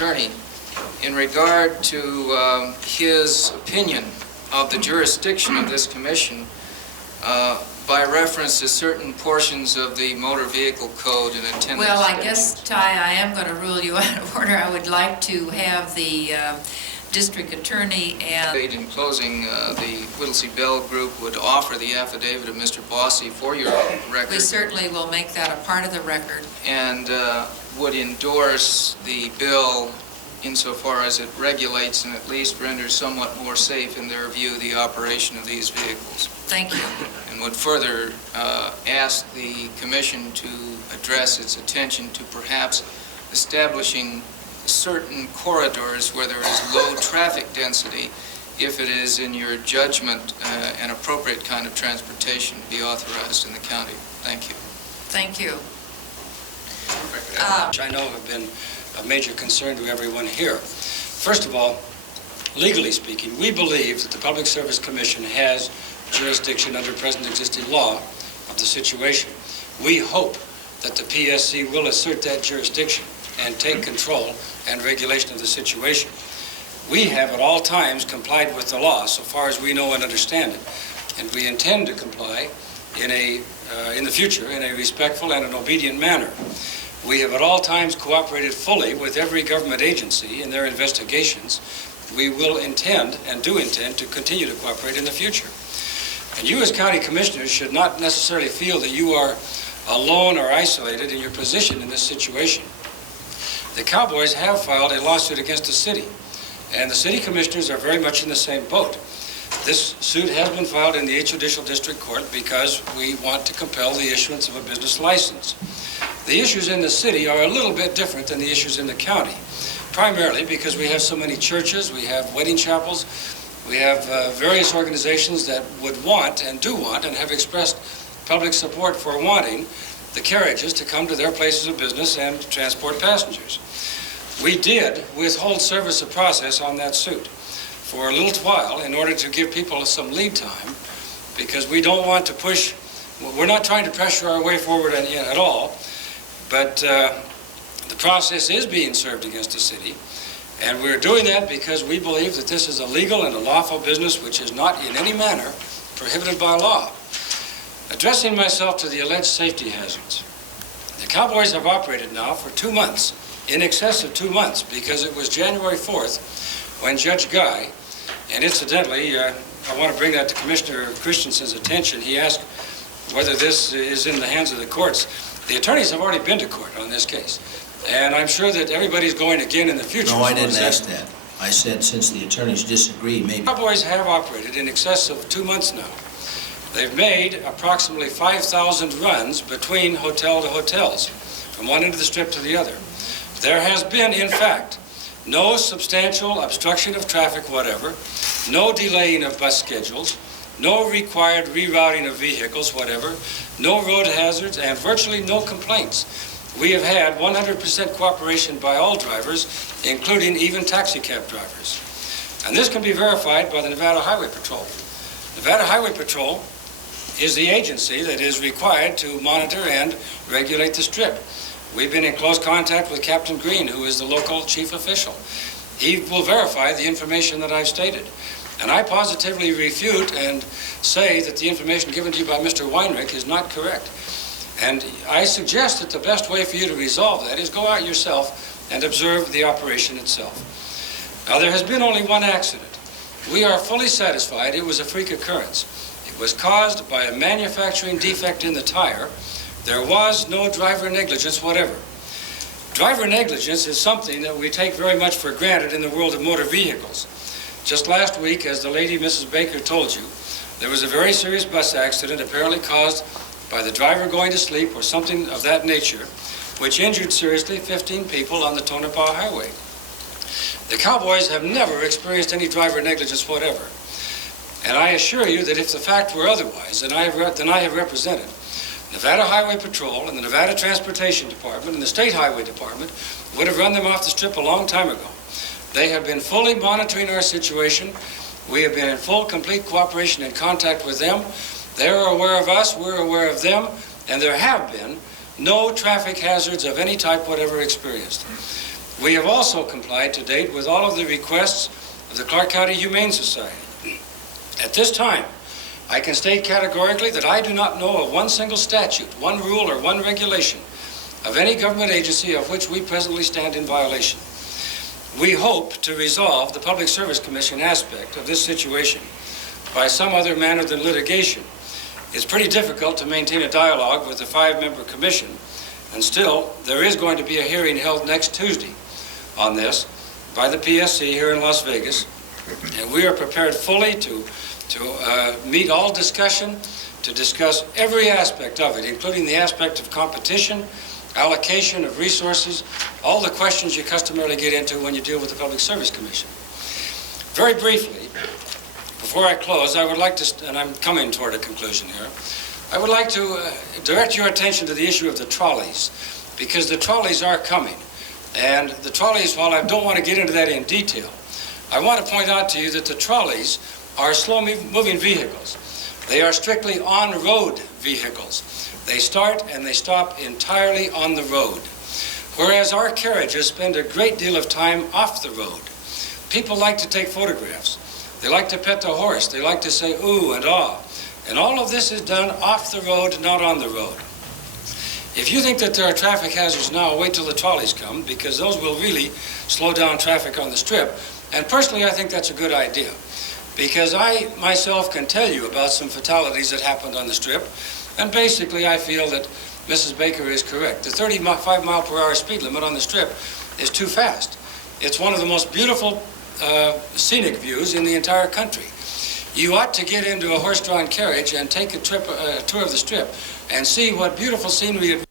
Attorney, in regard to his opinion of the jurisdiction of this commission by reference to certain portions of the Motor Vehicle Code and attendance. Well, I guess, Ty, I am going to rule you out of order. I would like to have the district attorney and... In closing, the Whittlesey Bell Group would offer the affidavit of Mr. Bossy for your record. We certainly will make that a part of the record. And would endorse the bill insofar as it regulates and at least renders somewhat more safe in their view the operation of these vehicles. Thank you. And would further ask the Commission to address its attention to perhaps establishing certain corridors where there is low traffic density, if it is in your judgment an appropriate kind of transportation to be authorized in the county. Thank you. Thank you. Which I know have been a major concern to everyone here. First of all, legally speaking, we believe that the Public Service Commission has jurisdiction under present existing law of the situation. We hope that the PSC will assert that jurisdiction and take control and regulation of the situation. We have at all times complied with the law so far as we know and understand it, and we intend to comply in the future in a respectful and an obedient manner. We have at all times cooperated fully with every government agency in their investigations. We will intend and do intend to continue to cooperate in the future. And you as county commissioners should not necessarily feel that you are alone or isolated in your position in this situation. The Cowboys have filed a lawsuit against the city, and the city commissioners are very much in the same boat. This suit has been filed in the 8th Judicial District Court because we want to compel the issuance of a business license. The issues in the city are a little bit different than the issues in the county, primarily because we have so many churches, we have wedding chapels, we have various organizations that would want and do want and have expressed public support for wanting the carriages to come to their places of business and transport passengers. We did withhold service of process on that suit for a little while in order to give people some lead time, because we don't want to push, we're not trying to pressure our way forward at all, but the process is being served against the city, and we're doing that because we believe that this is a legal and a lawful business which is not in any manner prohibited by law. Addressing myself to the alleged safety hazards, the Cowboys have operated now for 2 months, in excess of 2 months, because it was January 4th when Judge Guy, and incidentally, I want to bring that to Commissioner Christensen's attention. He asked whether this is in the hands of the courts. The attorneys have already been to court on this case, and I'm sure that everybody's going again in the future. No, I didn't ask that. I said since the attorneys disagree, maybe. Cowboys have operated in excess of 2 months now. They've made approximately 5,000 runs between hotel to hotels, from one end of the strip to the other. There has been, in fact, no substantial obstruction of traffic whatever, no delaying of bus schedules, no required rerouting of vehicles whatever, no road hazards, and virtually no complaints. We have had 100% cooperation by all drivers, including even taxi cab drivers. And this can be verified by the Nevada Highway Patrol. Nevada Highway Patrol is the agency that is required to monitor and regulate the strip. We've been in close contact with Captain Green, who is the local chief official. He will verify the information that I've stated. And I positively refute and say that the information given to you by Mr. Weinrich is not correct. And I suggest that the best way for you to resolve that is go out yourself and observe the operation itself. Now, there has been only one accident. We are fully satisfied it was a freak occurrence. It was caused by a manufacturing defect in the tire. There was no driver negligence whatever. Driver negligence is something that we take very much for granted in the world of motor vehicles. Just last week, as the lady Mrs. Baker told you, there was a very serious bus accident apparently caused by the driver going to sleep or something of that nature, which injured seriously 15 people on the Tonopah Highway. The Cowboys have never experienced any driver negligence whatever. And I assure you that if the fact were otherwise, then I have represented Nevada Highway Patrol and the Nevada Transportation Department and the State Highway Department would have run them off the strip a long time ago. They have been fully monitoring our situation. We have been in full, complete cooperation and contact with them. They're aware of us, we're aware of them, and there have been no traffic hazards of any type whatever experienced. We have also complied to date with all of the requests of the Clark County Humane Society. At this time, I can state categorically that I do not know of one single statute, one rule, or one regulation of any government agency of which we presently stand in violation. We hope to resolve the Public Service Commission aspect of this situation by some other manner than litigation. It's pretty difficult to maintain a dialogue with the 5-member commission, and still, there is going to be a hearing held next Tuesday on this by the PSC here in Las Vegas, and we are prepared fully to meet all discussion, to discuss every aspect of it, including the aspect of competition, allocation of resources, all the questions you customarily get into when you deal with the Public Service Commission. Very briefly, before I close, I would like to, and I'm coming toward a conclusion here, I would like to direct your attention to the issue of the trolleys, because the trolleys are coming. And the trolleys, while I don't want to get into that in detail, I want to point out to you that the trolleys are slow-moving vehicles. They are strictly on-road vehicles. They start and they stop entirely on the road, whereas our carriages spend a great deal of time off the road. People like to take photographs. They like to pet the horse. They like to say ooh and ah. And all of this is done off the road, not on the road. If you think that there are traffic hazards now, wait till the trolleys come, because those will really slow down traffic on the strip. And personally, I think that's a good idea, because I myself can tell you about some fatalities that happened on the strip. And basically, I feel that Mrs. Baker is correct. The 35-mile-per-hour speed limit on the strip is too fast. It's one of the most beautiful scenic views in the entire country. You ought to get into a horse-drawn carriage and take a tour of the strip and see what beautiful scenery it